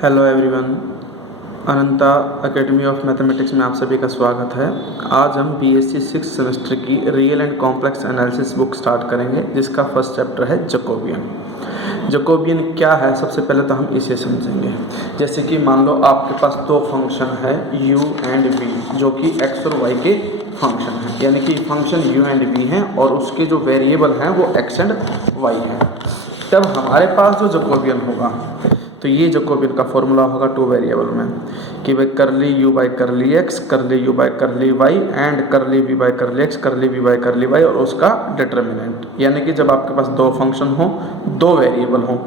Hello everyone, Ananta academy of mathematics में आप सभी का स्वागत है। आज हम बीएससी 6 सेमेस्टर की real and complex analysis book start करेंगे, जिसका फर्स्ट चैप्टर है जैकोबियन। जैकोबियन क्या है, सबसे पहले तो हम इसे समझेंगे। जैसे कि मान लो आपके पास दो फंक्शन है u एंड v, जो कि x और y के फंक्शन हैं, यानी कि फंक्शन u एंड v हैं और उसके जो वेरिएबल हैं वो x एंड y हैं। तब हमारे पास जो जैकोबियन होगा, तो ये जैकोबियन का फॉर्मूला होगा टू वेरिएबल में कि भाई करली u by curly x, curly u by curly y and curly v by curly x, करली v बाई करली y और उसका डिटर्मिनेंट। यानी कि जब आपके पास दो फंक्शन हो, दो वेरिएबल हो,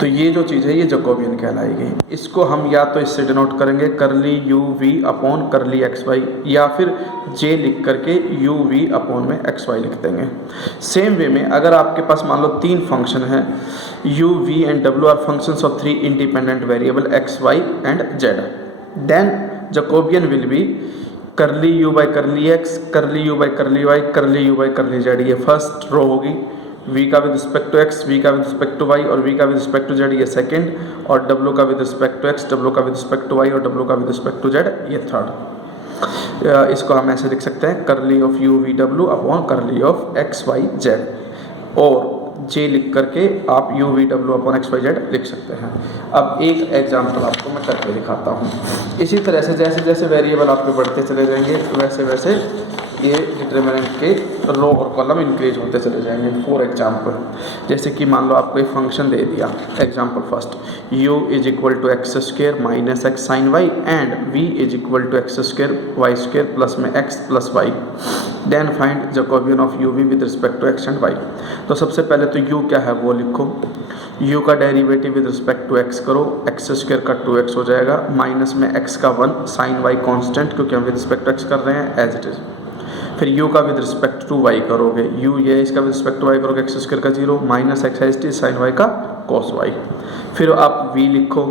तो ये जो चीज़ है ये जैकोबियन कहलाएगी। इसको हम या तो इससे डिनोट करेंगे करली u v अपॉन करली x y, या फिर j लिख करके u v अपॉन में x y लिख देंगे। सेम वे में अगर आपके पास मान लो तीन फंक्शन है, u v and w are functions of three independent variable x y and z, then Jacobian will be curly u by curly x, curly u by curly y, curly u by curly z। ये first row होगी। v का with respect to x, v का with respect to y और v का with respect to z ये second, और w का with respect to x, w का विद रिस्पेक्ट टू y और w का विद रिस्पेक्ट टू z ये थर्ड। इसको हम ऐसे लिख सकते हैं करली of u v w upon करली ऑफ x y z, और j लिख करके आप u v w upon x y z लिख सकते हैं। अब एक एग्जाम्पल आपको मैं करके दिखाता हूँ। इसी तरह से जैसे जैसे वेरिएबल आपके बढ़ते चले जाएंगे, वैसे वैसे ये डिटरमिनेंट के रो और कॉलम इंक्रीज होते चले जाएंगे। फॉर एग्जाम्पल, जैसे कि मान लो आपको एक फंक्शन दे दिया, example first, u is equal to x square minus x sine y and v is equal to x square y square plus में x plus y, then find Jacobian of u v with respect to x and y। तो सबसे पहले तो u क्या है वो लिखो, u का derivative with respect to x करो, एक्स स्क्र का 2x हो जाएगा, माइनस में x का 1, साइन y कांस्टेंट क्योंकि हम विद रिस्पेक्ट टू x कर रहे हैं एज इट इज़। फिर u का विद रिस्पेक्ट टू y करोगे, u ये इसका विद रिस्पेक्ट टू y करोगे, एक्स स्क्र का 0 minus x H T sine y का कॉस y। फिर आप v लिखो,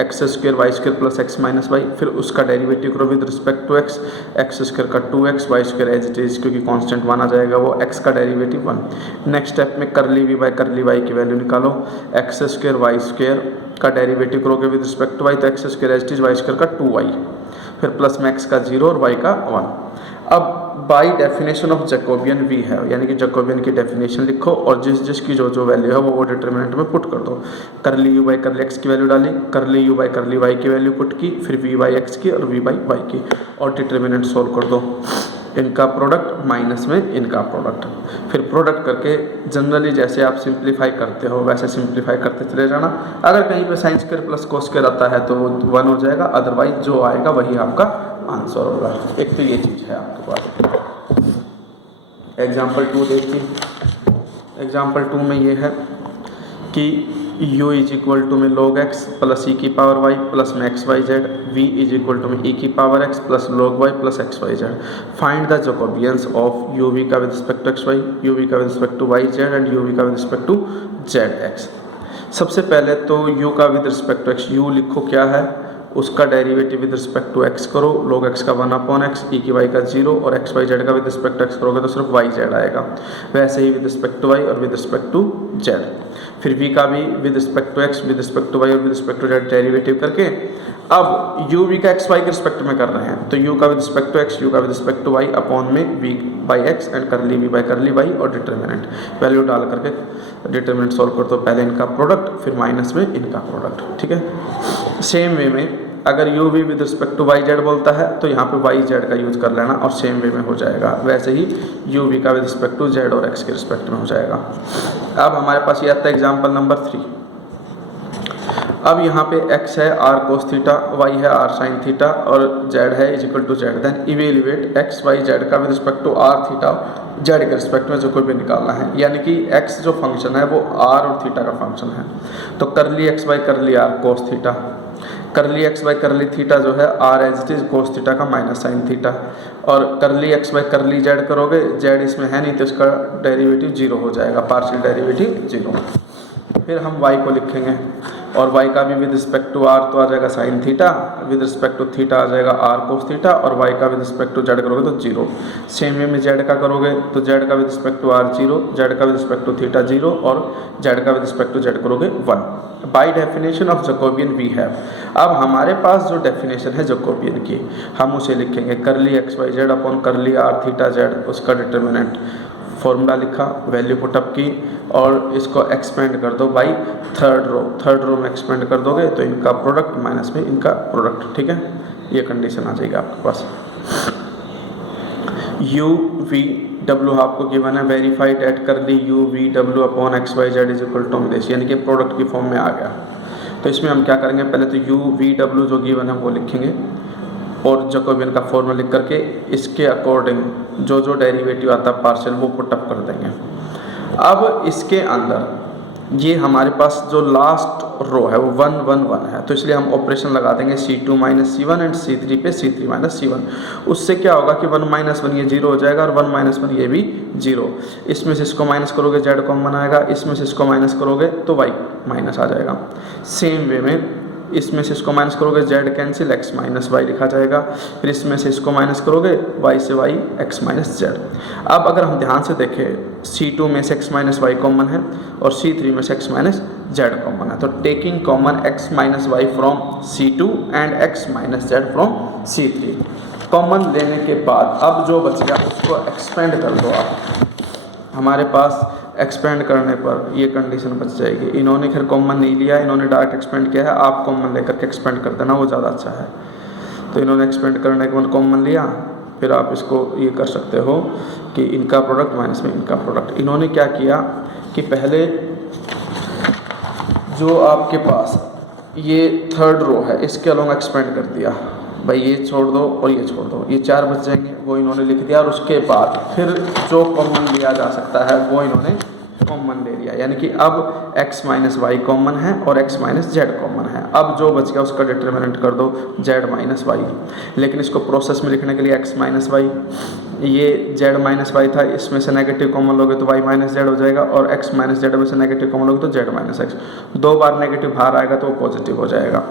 x square y square plus x minus y, फिर उसका डेरिवेटिव करो with respect to x, x square का 2x, y square as it is क्योंकि कांस्टेंट 1 आ जाएगा, वो x का डेरिवेटिव 1। नेक्स्ट स्टेप में curly v by curly y की वैल्यू निकालो, एक्स स्क्र वाई स्क्र का डेरिवेटिव करोगे विद रिस्पेक्ट टू y, तो x square as it is y square का 2y, फिर प्लस में x का 0 और y का 1। अब by definition of Jacobian v है, यानी कि जैकोबियन की डेफिनेशन लिखो और जिस जिसकी जो जो वैल्यू है वो डिटरमिनेंट में पुट कर दो। करली u बाई करली x की वैल्यू डाली, करली u बाई करली y की वैल्यू पुट की, फिर v बाई x की और v बाई y की, और डिटरमिनेंट सोल्व कर दो। इनका प्रोडक्ट माइनस में इनका प्रोडक्ट, फिर प्रोडक्ट करके जनरली जैसे आप सिंप्लीफाई करते हो वैसे सिंप्लीफाई करते चले जाना। अगर कहीं पे sign square plus cos square आता है तो वो 1 हो जाएगा, अदरवाइज जो आएगा वही आपका आंसर होगा। एक तो ये चीज़ है आपके पास। एग्जाम्पल 2 देखिए, एग्जाम्पल 2 में ये है कि u इज इक्वल टू में log x प्लस e की पावर y प्लस में x y z, v is equal to में e की power x plus log y plus x y z. Find the Jacobians of u v का with respect to x y, u v का with respect to y z and u v का with respect to z x। सबसे पहले तो u का with respect to x, u लिखो क्या है, उसका derivative with respect to x करो, log x का 1 अपॉन x, e की y का 0 और एक्स वाई जेड का विद रिस्पेक्ट टू x करोगे तो सिर्फ y जेड आएगा। वैसे ही विद रिस्पेक्ट टू y और विद रिस्पेक्ट टू z। फिर v का भी with respect to x, with respect to y और with respect to z derivative करके, अब u v का एक्स वाई के रिस्पेक्ट में कर रहे हैं तो u का with respect to x, u का with respect to y upon में v by x and curly v by curly y, और डिटरमिनेंट वैल्यू डाल करके डिटरमिनेंट सॉल्व कर दो। पहले इनका प्रोडक्ट फिर माइनस में इनका प्रोडक्ट, ठीक है। सेम वे में अगर u v with respect to y z बोलता है तो यहाँ पे वाई जेड का यूज कर लेना और सेम वे में हो जाएगा। वैसे ही u v का विद रिस्पेक्ट टू z और x के रिस्पेक्ट में हो जाएगा। अब हमारे पास ये आता है एग्जाम्पल नंबर 3। अब यहाँ पे x है r cos थीटा, y है r sin थीटा और z है is equal to z। Then evaluate x y z का with respect to r theta z के रिस्पेक्ट में जो कोई भी निकालना है, यानी कि x जो फंक्शन है वो r और थीटा का फंक्शन है। तो curly x by curly r cos theta, curly x by curly theta जो है r as it is cos theta का माइनस साइन थीटा, और curly x by curly z करोगे, z इसमें है नहीं तो इसका डेरिवेटिव 0 हो जाएगा, पार्शियल डेरिवेटिव 0। फिर हम y को लिखेंगे और y का भी विद रिस्पेक्ट टू r तो आ जाएगा sine theta, with respect to theta आ जाएगा r कोस थीटा, और y का विद रिस्पेक्ट टू z करोगे तो 0। सेम वे में z का करोगे तो z का with respect to r 0, z का विद रिस्पेक्ट टू थीटा 0 और z का विद रिस्पेक्ट टू z करोगे 1। By definition of Jacobian we have. अब हमारे पास जो डेफिनेशन है जैकोबियन की, हम उसे लिखेंगे करली एक्स वाई जेड अपॉन करली r थीटा z, उसका डिटर्मिनेंट फॉर्मूला लिखा, वैल्यू पुटअप की और इसको एक्सपेंड कर दो बाई थर्ड रो में एक्सपेंड कर दोगे तो इनका प्रोडक्ट माइनस में इनका प्रोडक्ट, ठीक है, ये कंडीशन आ जाएगी आपके पास। u v w आपको गिवन है, वेरीफाइड एट कर दी u v w upon x y z is equal to देश, यानी कि प्रोडक्ट की फॉर्म में आ गया। तो इसमें हम क्या करेंगे, पहले तो u v w जो गिवन है वो लिखेंगे और जैकोबियन का फॉर्मूला लिख करके इसके अकॉर्डिंग जो जो डेरिवेटिव आता है पार्शियल वो पुटअप कर देंगे। अब इसके अंदर ये हमारे पास जो लास्ट रो है वो 1 1 1 है, तो इसलिए हम ऑपरेशन लगा देंगे C2 minus C1 and C3 पे C3 माइनस C1। उससे क्या होगा कि 1 माइनस 1 ये 0 हो जाएगा और 1 माइनस 1 ये भी 0। इसमें से इसको माइनस करोगे Z कॉमन आएगा, इसमें से इसको माइनस करोगे तो Y माइनस आ जाएगा। सेम वे में इसमें से इसको माइनस करोगे Z cancel x minus y लिखा जाएगा, फिर इसमें से इसको माइनस करोगे y से y x माइनस जेड। अब अगर हम ध्यान से देखें C2 में से x माइनस वाई कॉमन है और C3 में से x माइनस जेड कॉमन है, तो taking common x minus y from C2 and x minus z from C3, common लेने के बाद अब जो बच गया उसको एक्सपेंड कर दो आप। हमारे पास एक्सपेंड करने पर ये कंडीशन बच जाएगी। इन्होंने खैर कॉमन नहीं लिया, इन्होंने डायरेक्ट एक्सपेंड किया है, आप कॉमन लेकर के एक्सपेंड कर देना, वो ज़्यादा अच्छा है। तो इन्होंने एक्सपेंड करने के बाद कॉमन लिया, फिर आप इसको ये कर सकते हो कि इनका प्रोडक्ट माइनस में इनका प्रोडक्ट। इन्होंने क्या किया कि पहले जो आपके पास ये थर्ड रो है इसके अलोंग एक्सपेंड कर दिया, भाई ये छोड़ दो और ये छोड़ दो, ये 4 बच जाएंगे, वो इन्होंने लिख दिया। और उसके बाद फिर जो कॉमन लिया जा सकता है वो इन्होंने कॉमन ले लिया, यानी कि अब x माइनस वाई कॉमन है और x माइनस जेड कॉमन है। अब जो बच गया उसका डिटर्मिनेंट कर दो z माइनस वाई, लेकिन इसको प्रोसेस में लिखने के लिए x माइनस वाई, ये z माइनस वाई था, इसमें से नेगेटिव कॉमन लोगे तो y माइनस जेड हो जाएगा, और x माइनस जेड में से नेगेटिव कॉमन लोगे तो z माइनस एक्स। 2 बार नेगेटिव बाहर आएगा तो वो पॉजिटिव हो जाएगा।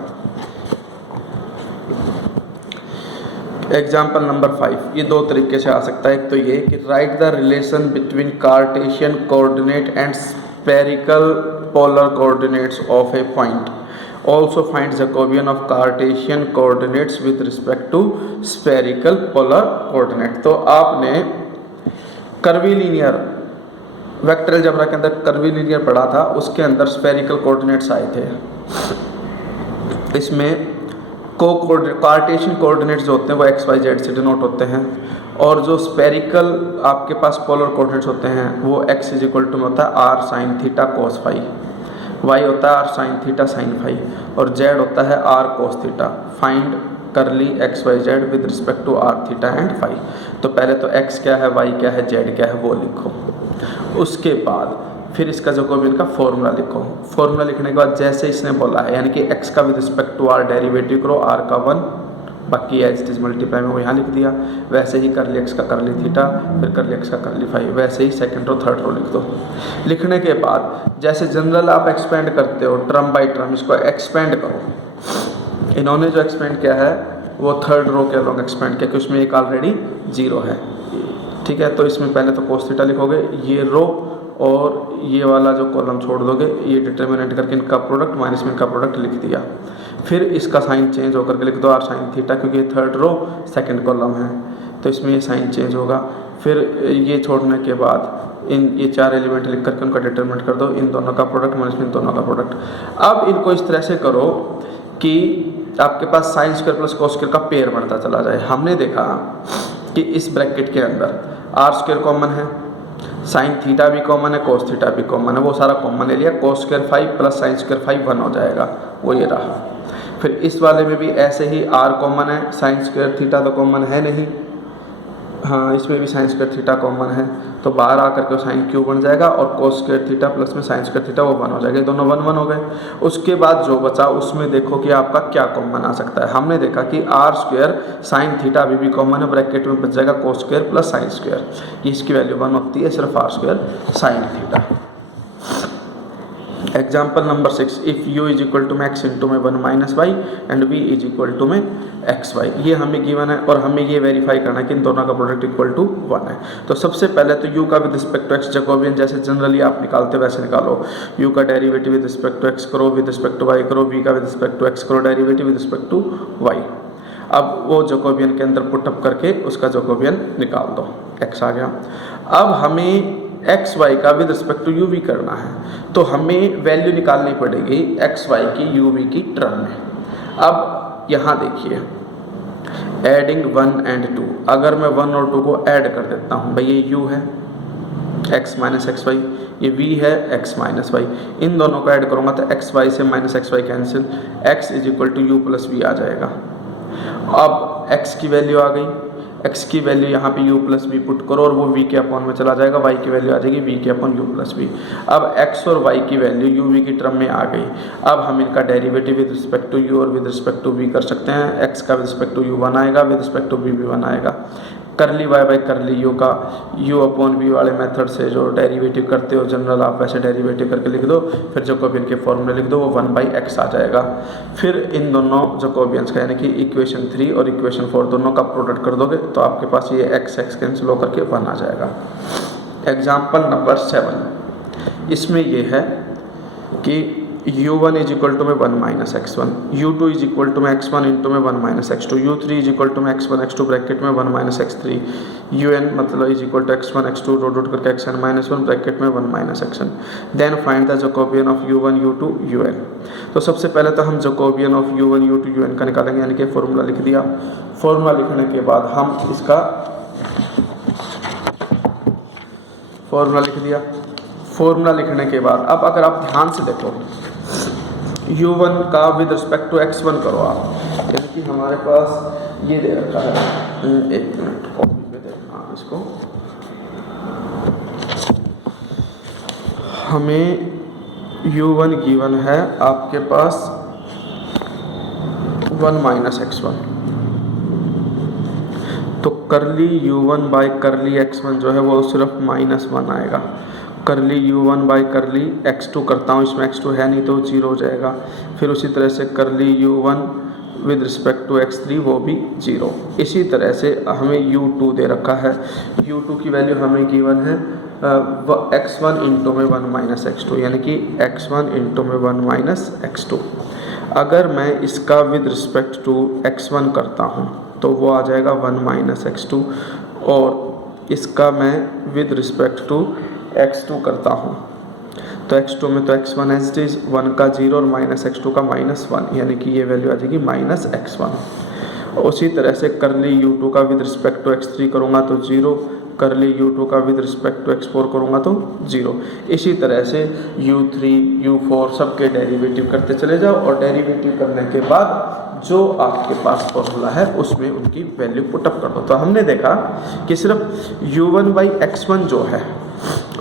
एग्जाम्पल नंबर 5, ये 2 तरीके से आ सकता है। एक तो ये कि write the relation between Cartesian coordinate and spherical polar coordinates of a point, also find Jacobian of Cartesian coordinates with respect to spherical polar coordinate. तो आपने कर्वीलिनियर वेक्टर अलजेब्रा के अंदर कर्वीलिनियर पढ़ा था, उसके अंदर स्फेरिकल कोऑर्डिनेट्स आए थे। इसमें कार्टेशियन कोऑर्डिनेट्स जो होते हैं वो एक्स वाई जेड से डिनोट होते हैं, और जो स्फेरिकल आपके पास पोलर कोऑर्डिनेट्स होते हैं वो x इज इक्वल टू में होता है r sine theta cos phi, y होता है r sine theta sine phi, और z होता है r कोस थीटा। फाइंड करली x y z with respect to r theta and phi. तो पहले तो x क्या है, y क्या है, z क्या है वो लिखो, उसके बाद फिर इसका जैकोबियन का फॉर्मूला लिखो। फॉर्मूला लिखने के बाद जैसे इसने बोला है, यानी कि x का with respect to r derivative करो, r का 1, बाकी एज इट इज मल्टीप्लाई में वो यहाँ लिख दिया। वैसे ही करली x का करली थीटा, फिर करली x का करली फाई, वैसे ही सेकंड रो थर्ड रो लिख दो। लिखने के बाद जैसे जनरल आप एक्सपेंड करते हो टर्म बाई टर्म, इसको एक्सपेंड करो। इन्होंने जो एक्सपेंड किया है वो थर्ड रो के अलोंग एक्सपेंड किया, क्योंकि उसमें एक ऑलरेडी 0 है, ठीक है। तो इसमें पहले तो कोस थीटा लिखोगे, ये रो और ये वाला जो कॉलम छोड़ दोगे, ये डिटर्मिनेंट करके इनका प्रोडक्ट माइनस में इनका प्रोडक्ट लिख दिया। फिर इसका साइन चेंज होकर के लिख दो r साइन थीटा, क्योंकि ये थर्ड रो सेकंड कॉलम है तो इसमें ये साइन चेंज होगा। फिर ये छोड़ने के बाद ये 4 एलिमेंट लिख करके उनका डिटर्मिनेंट कर दो, इन दोनों का प्रोडक्ट माइनस में इन दोनों का प्रोडक्ट। अब इनको इस तरह से करो कि आपके पास sine square plus cos square का पेयर बनता चला जाए। हमने देखा कि इस ब्रैकेट के अंदर r स्क्वायर कॉमन है, साइन थीटा भी कॉमन है, कोस थीटा भी कॉमन है, वो सारा कॉमन ले लिया। Cos square 5 plus sine square 5 1 हो जाएगा, वो ये रहा। फिर इस वाले में भी ऐसे ही r कॉमन है, साइन स्क्वायर थीटा तो कॉमन है नहीं, हाँ इसमें भी साइन स्क्वायर थीटा कॉमन है, तो बाहर आकर के साइन क्यू बन जाएगा, और कोस स्क्वायर थीटा प्लस में साइन स्क्वायर थीटा वो 1 हो जाएगा, दोनों 1 1 हो गए। उसके बाद जो बचा उसमें देखो कि आपका क्या कॉमन आ सकता है। हमने देखा कि r स्क्वायर साइन थीटा अभी भी कॉमन है, ब्रैकेट में बच जाएगा cos square plus sine square, इसकी वैल्यू 1 होती है सिर्फ r square sine theta. Example number 6, if u is equal to में x इंटू में 1 minus y and v is equal to में एक्स वाई, ये हमें गिवन है और हमें ये वेरीफाई करना है कि इन दोनों का प्रोडक्ट इक्वल टू 1 है। तो सबसे पहले तो u का with respect to x Jacobian जैसे जनरली आप निकालते वैसे निकालो। u का derivative with respect to x करो, विद रिस्पेक्ट टू y करो, v का विद रिस्पेक्ट टू x करो, derivative with respect to y। अब वो जैकोबियन के अंदर पुटअप करके उसका जैकोबियन निकाल दो, x आ गया। अब हमें एक्स वाई का with respect to u v करना है, तो हमें वैल्यू निकालनी पड़ेगी एक्स वाई की यू वी की टर्म में। अब यहाँ देखिए, एडिंग 1 एंड 2, अगर मैं 1 और 2 को ऐड कर देता हूँ, भाई ये u है x माइनस एक्स वाई, ये v है x माइनस वाई, इन दोनों को ऐड करूँगा तो एक्स वाई से minus X Y cancel, x is equal to U plus V आ जाएगा। अब x की वैल्यू आ गई, x की वैल्यू यहाँ पे u प्लस वी पुट करो और वो v के अपॉन में चला जाएगा, y की वैल्यू आ जाएगी v के अपॉन u प्लस वी। अब x और y की वैल्यू u v की टर्म में आ गई। अब हम इनका derivative with respect to u और विद रिस्पेक्ट टू v कर सकते हैं। x का विद रिस्पेक्ट टू u 1 आएगा, विद रिस्पेक्ट टू v भी 1 आएगा। करली y बाई करली u का u अपॉन v वाले मेथड से जो डेरिवेटिव करते हो जनरल, आप वैसे डेरिवेटिव करके लिख दो, फिर जैकोबियन के फॉर्मूले लिख दो, वो 1 बाई एक्स आ जाएगा। फिर इन दोनों जैकोबियंस का यानी कि इक्वेशन 3 और इक्वेशन 4 दोनों का प्रोडक्ट कर दोगे तो आपके पास ये x कैंसिल होकर के 1 आ जाएगा। एग्जाम्पल नंबर 7, इसमें ये है कि u1 इज इक्वल टू में 1 minus x1, u2 is equal to में x1 इंटू में 1 minus x2, u3 is equal to में x1 x2 ब्रैकेट में 1 माइनस x3, un मतलब is equal to x1 x2 dot करके xn माइनस 1 ब्रैकेट में 1 minus xn। Then find the Jacobian of u1 u2 un। तो सबसे पहले तो हम Jacobian of u1 u2 un का निकालेंगे, यानी कि फॉर्मूला लिख दिया। फॉर्मूला लिखने के बाद हम इसका फॉर्मूला लिख दिया। फॉर्मूला लिखने के बाद अब अगर आप ध्यान से देखो, u1 का विद रिस्पेक्ट टू x1 करो आप, यानी कि हमारे पास ये दे रखा है, एक मिनट कॉपी पे देखना आप इसको, हमें u1 गिवन है आपके पास 1 माइनस x1, तो करली u1 बाई करली x1 जो है वो सिर्फ -1 आएगा। करली u1 बाई करली x2 करता हूँ, इसमें x2 है नहीं तो 0 हो जाएगा। फिर उसी तरह से करली u1 with respect to x3 वो भी 0। इसी तरह से हमें u2 दे रखा है, u2 की वैल्यू हमें गिवन है x1 इंटू में 1 माइनस x2, यानी कि x1 इंटू में 1 माइनस x2। अगर मैं इसका विद रिस्पेक्ट टू x1 करता हूँ तो वो आ जाएगा 1 माइनस x2, और इसका मैं विद रिस्पेक्ट टू x2 करता हूँ तो x2 में तो x1 एज इट इज, 1 का 0 और माइनस x2 का -1, यानी कि ये वैल्यू आ जाएगी माइनस x1। उसी तरह से करली u2 का विद रिस्पेक्ट टू x3 करूँगा तो 0, करली u2 का विद रिस्पेक्ट टू x4 करूँगा तो 0। इसी तरह से u3 u4 सबके डेरिवेटिव करते चले जाओ और डेरिवेटिव करने के बाद जो आपके पास फॉर्मूला है उसमें उनकी वैल्यू पुटअप कर दो। तो हमने देखा कि सिर्फ u1 बाई x1 जो है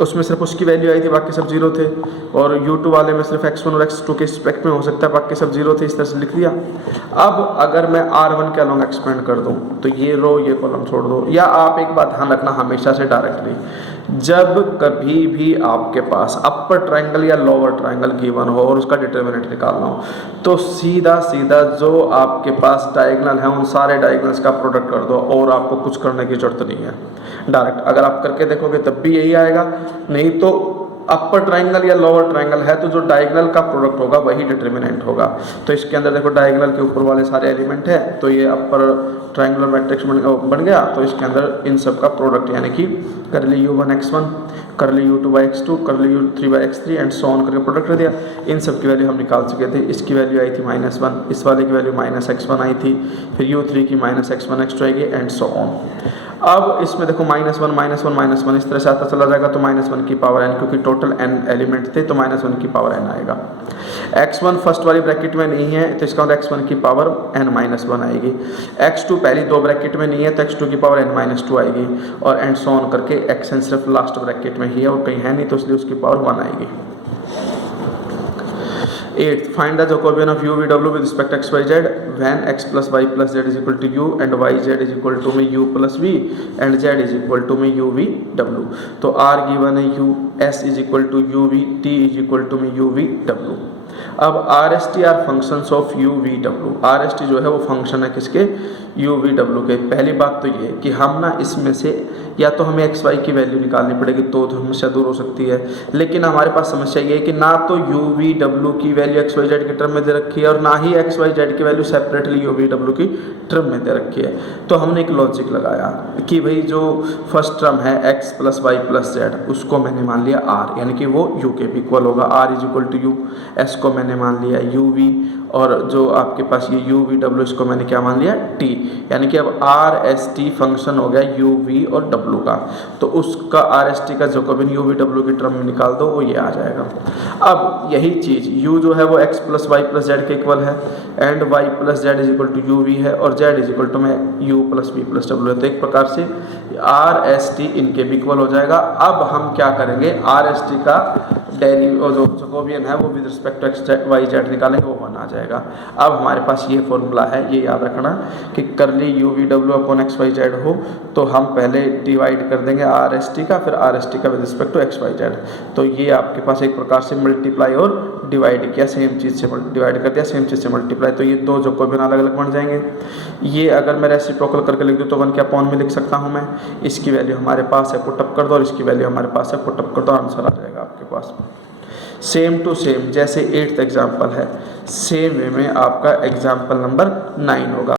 उसमें सिर्फ उसकी वैल्यू आई थी, बाकी सब 0 थे, और u2 वाले में सिर्फ x1 और x2 के रिस्पेक्ट में हो सकता है, बाकी सब 0 थे, इस तरह से लिख दिया। अब अगर मैं r1 के अलॉन्ग एक्सपेंड कर दूं तो ये रो ये कॉलम छोड़ दो, या आप एक बात ध्यान रखना हमेशा से डायरेक्टली, जब कभी भी आपके पास अपर ट्रायंगल या लोअर ट्रायंगल गिवन हो और उसका डिटर्मिनेंट निकालना हो तो सीधा सीधा जो आपके पास डायगोनल है उन सारे डायगोनल्स का प्रोडक्ट कर दो, और आपको कुछ करने की जरूरत नहीं है। डायरेक्ट अगर आप करके देखोगे तब भी यही आएगा, नहीं तो अपर ट्रायंगल या लोअर ट्रायंगल है तो जो डायगोनल का प्रोडक्ट होगा वही डिटर्मिनेंट होगा। तो इसके अंदर देखो डायगोनल के ऊपर वाले सारे एलिमेंट है, तो ये अपर ट्रायंगुलर मैट्रिक्स बन गया, तो इसके अंदर इन सब का प्रोडक्ट यानी कि करली u1 x1, करली u2 बाई x2, करली u3 by x3 and so on करके प्रोडक्ट कर दिया। इन सब की वैल्यू हम निकाल चुके थे। इसकी वैल्यू आई थी -1, इस वाले की वैल्यू -x1 आई थी, फिर u3 की -x1 x2 आएगी एंड सो ऑन। अब इसमें देखो -1 इस तरह से आता चला जाएगा, तो -1 की पावर n, क्योंकि टोटल n एलिमेंट थे तो -1 की पावर n आएगा। x1 फर्स्ट वाली ब्रैकेट में नहीं है तो इसका मतलब x1 की पावर n-1 आएगी। x2 पहली दो ब्रैकेट में नहीं है तो x2 की पावर n-2 आएगी, और एंड सो ऑन करके xn सिर्फ लास्ट ब्रैकेट में ही है और कहीं है नहीं तो इसलिए उसकी पावर 1 आएगी। 8th, find the Jacobian of u v w with respect to x y z when x plus y plus z is equal to u and y z is equal to में u plus v and z is equal to में u v w। तो r given है u, s is equal to u v, t is equal to में u v w। अब are s T R functions of you v W, are s T जो है वो function है किसके, you v W के। पहली बात तो ये कि हम ना इसमें से या तो हमें एक्स वाई की वैल्यू निकालनी पड़ेगी तो समस्या दूर हो सकती है, लेकिन हमारे पास समस्या ये है कि ना तो यू वी डब्ल्यू की वैल्यू एक्स वाई जेड की टर्म में दे रखी है और ना ही एक्स वाई जेड की value separately you v W की टर्म में दे रखी है। तो हमने एक लॉजिक लगाया कि भाई जो फर्स्ट टर्म है x plus y plus z उसको मैंने मान लिया आर, यानी कि वो यू के भी इक्वल होगा, r is equal to u. S को मैंने मान लिया यू वी और जो आपके पास ये यू वी डब्ल्यू इसको मैंने क्या मान लिया टी, यानी कि अब आर एस टी फंक्शन हो गया यू वी और डब्ल्यू का। तो उसका आर एस टी का जैकोबियन यू वी डब्ल्यू की टर्म में निकाल दो, वो ये आ जाएगा। अब यही चीज़ यू जो है वो x plus y plus z के इक्वल है and y plus z is equal to u v है और जेड इज इक्वल टू में यू प्लस वी प्लस डब्ल्यू है। तो एक प्रकार से आर एस टी इनके भी इक्वल हो जाएगा। अब हम क्या करेंगे, आर एस टी का डेरिवेटिव जो जैकोबियन है वो with respect to x y z निकालेंगे, वो 1 आ जाएगा। अब हमारे पास ये फॉर्मूला है, ये याद रखना कि करली यू वी डब्ल्यू अपॉन एक्स वाई जेड हो तो हम पहले डिवाइड कर देंगे आर एस टी का, फिर आर एस टी का with respect to x y z. तो ये आपके पास एक प्रकार से मल्टीप्लाई और डिवाइड किया, सेम चीज़ से डिवाइड कर दिया, सेम चीज़ से मल्टीप्लाई, तो ये दो जैकोबियन अलग अलग बन जाएंगे। ये अगर मैं रेसिप्रोकल करके लिख दूँ तो 1 के अपॉन में लिख सकता हूँ मैं, इसकी वैल्यू हमारे पास है पुटअप कर दो और इसकी वैल्यू हमारे पास है पुटअप कर दो, आंसर आ जाएगा आपके पास। सेम टू सेम जैसे 8th एग्जाम्पल है, सेम वे में आपका एग्जाम्पल नंबर 9 होगा।